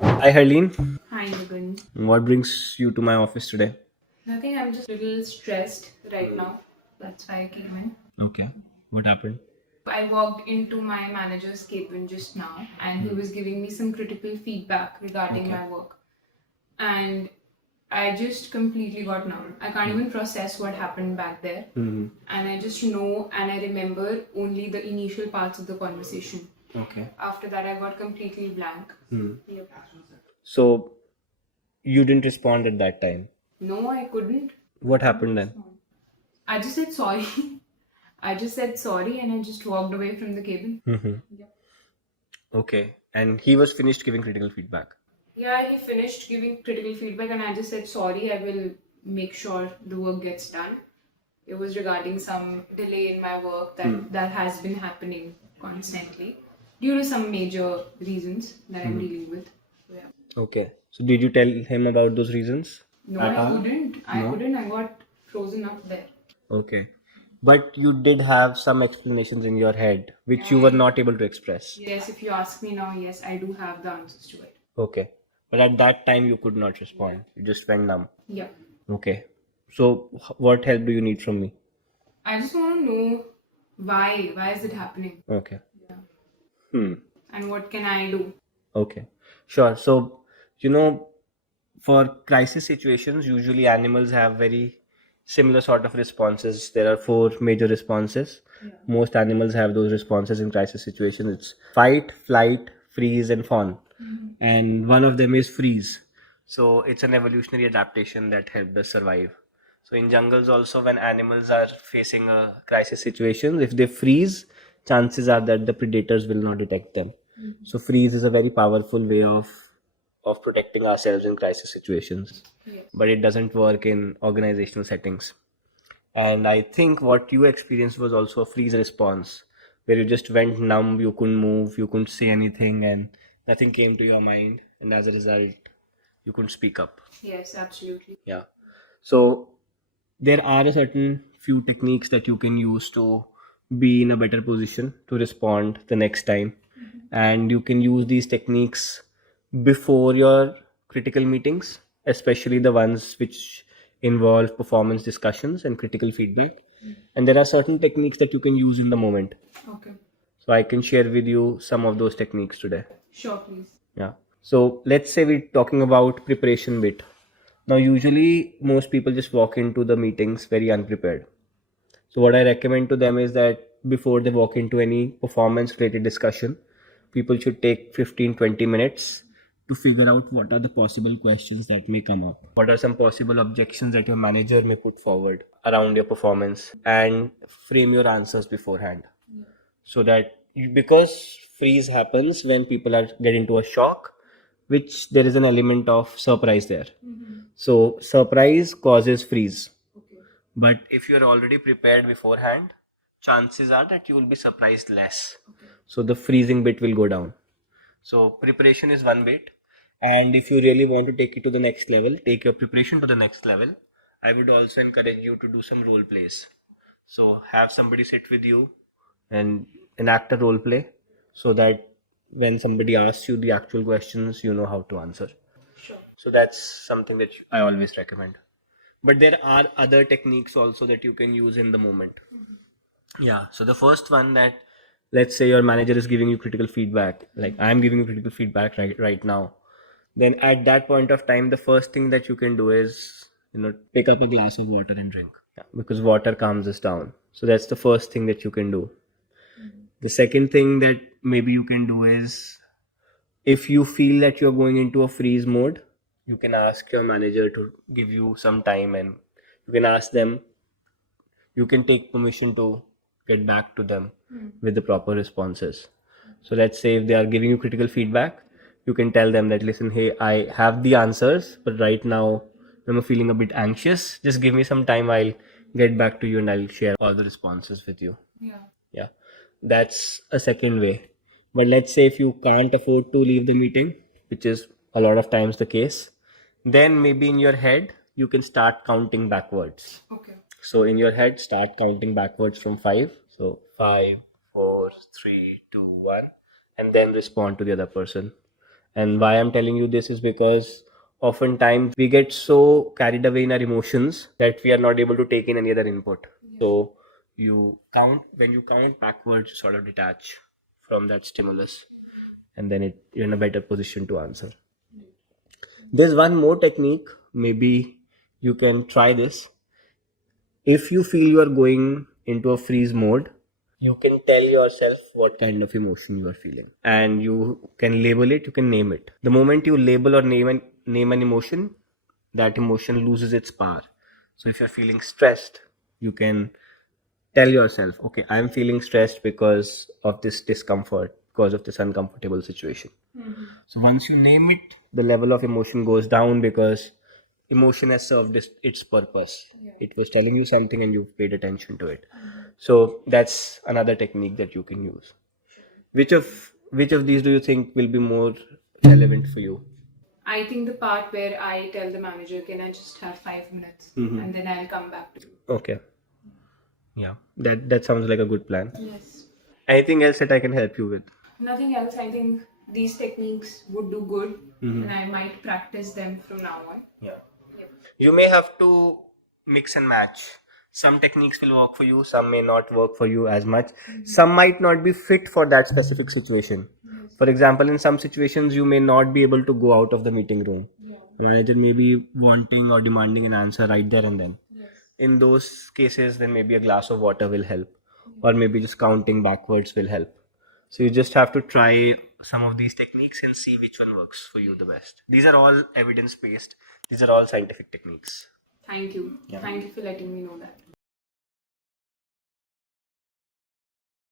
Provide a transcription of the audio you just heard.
Hi, Harleen. Hi, Nigun. What brings you to my office today? Nothing, I'm just a little stressed right now. That's why I came in. Okay. What happened? I walked into my manager's cabin just now and he was giving me some critical feedback regarding Okay. my work. And I just completely got numb. I can't even process what happened back there. Mm-hmm. And I just know and I remember only the initial parts of the conversation. Okay. After that, I got completely blank. Yep. So you didn't respond at that time. No, I couldn't. What happened then? I just said sorry. I just said sorry and I just walked away from the cabin. Mm-hmm. Okay. And he was finished giving critical feedback. Yeah, he finished giving critical feedback and I just said sorry, I will make sure the work gets done. It was regarding some delay in my work that has been happening constantly due to some major reasons that I'm dealing with. So, yeah. Okay. So did you tell him about those reasons No, at I all? couldn't. I No. couldn't. I got frozen up there. Okay. But you did have some explanations in your head which you were not able to express. Yes, if you ask me now, yes, I do have the answers to it. Okay. But at that time you could not respond. You just went numb. Yeah. Okay. So what help do you need from me? I just want to know why. Why is it happening? Okay. Yeah. Hmm. And what can I do? Okay. Sure. So, you know, for crisis situations, usually animals have very similar sort of responses. There are four major responses. Yeah. Most animals have those responses in crisis situations. It's fight, flight, freeze, and fawn. And one of them is freeze. So it's an evolutionary adaptation that helped us survive. So in jungles also, when animals are facing a crisis situation, if they freeze, chances are that the predators will not detect them. So freeze is a very powerful way of protecting ourselves in crisis situations, Yes. but it doesn't work in organizational settings. And I think what you experienced was also a freeze response, where you just went numb, you couldn't move, you couldn't say anything, and nothing came to your mind. And as a result, you couldn't speak up. Yes, absolutely. Yeah. So there are a certain few techniques that you can use to be in a better position to respond the next time. And you can use these techniques before your critical meetings, especially the ones which involve performance discussions and critical feedback. And there are certain techniques that you can use in the moment. Okay. So I can share with you some of those techniques today. Sure, please. Yeah. So let's say we're talking about preparation bit. Now, usually most people just walk into the meetings very unprepared. So what I recommend to them is that before they walk into any performance related discussion, people should take 15-20 minutes to figure out what are the possible questions that may come up. What are some possible objections that your manager may put forward around your performance, and frame your answers beforehand. So that because freeze happens when people are get into a shock, which there is an element of surprise there. So surprise causes freeze. Okay. But if you're already prepared beforehand, chances are that you will be surprised less. So the freezing bit will go down. So preparation is one bit. And if you really want to take it to the next level, take your preparation to the next level, I would also encourage you to do some role plays. So have somebody sit with you and enact a role play so that when somebody asks you the actual questions, you know how to answer. Sure. So that's something that I always recommend. But there are other techniques also that you can use in the moment. Yeah. So the first one, that let's say your manager is giving you critical feedback, like I'm giving you critical feedback right now. Then at that point of time, the first thing that you can do is, pick up a glass of water and drink. Yeah, because water calms us down. So that's the first thing that you can do. The second thing that maybe you can do is, if you feel that you're going into a freeze mode, you can ask your manager to give you some time, and you can ask them, you can take permission to get back to them with the proper responses. So let's say if they are giving you critical feedback, you can tell them that, listen, hey, I have the answers, but right now I'm feeling a bit anxious. Just give me some time. I'll get back to you and I'll share all the responses with you. Yeah. Yeah, that's a second way. But let's say if you can't afford to leave the meeting, which is a lot of times the case, then maybe in your head you can start counting backwards. Okay. So in your head, start counting backwards from 5. So 5, 4, 3, 2, 1, and then respond to the other person. And why I'm telling you this is because oftentimes we get so carried away in our emotions that we are not able to take in any other input. So when you count backwards, you sort of detach from that stimulus, and then you're in a better position to answer. There's one more technique, maybe you can try this. If you feel you are going into a freeze mode, you can tell yourself what kind of emotion you are feeling, and you can label it, you can name it. The moment you label or name an emotion, that emotion loses its power. So if you're feeling stressed, you can tell yourself, okay, I'm feeling stressed because of this discomfort, because of this uncomfortable situation. So once you name it, the level of emotion goes down because emotion has served its purpose. It was telling you something and you paid attention to it. So that's another technique that you can use. Which of these do you think will be more relevant for you? I think the part where I tell the manager, can I just have 5 minutes and then I'll come back to you. Okay. Yeah. That sounds like a good plan. Yes. Anything else that I can help you with? Nothing else. I think these techniques would do good and I might practice them from now on. Yeah. Yep. You may have to mix and match. Some techniques will work for you, some may not work for you as much. Some might not be fit for that specific situation. For example, in some situations, you may not be able to go out of the meeting room. Right? It may be wanting or demanding an answer right there and then. In those cases, then maybe a glass of water will help, or maybe just counting backwards will help. So you just have to try some of these techniques and see which one works for you the best. These are all evidence based. These are all scientific techniques. Thank you. Thank you for letting me know that.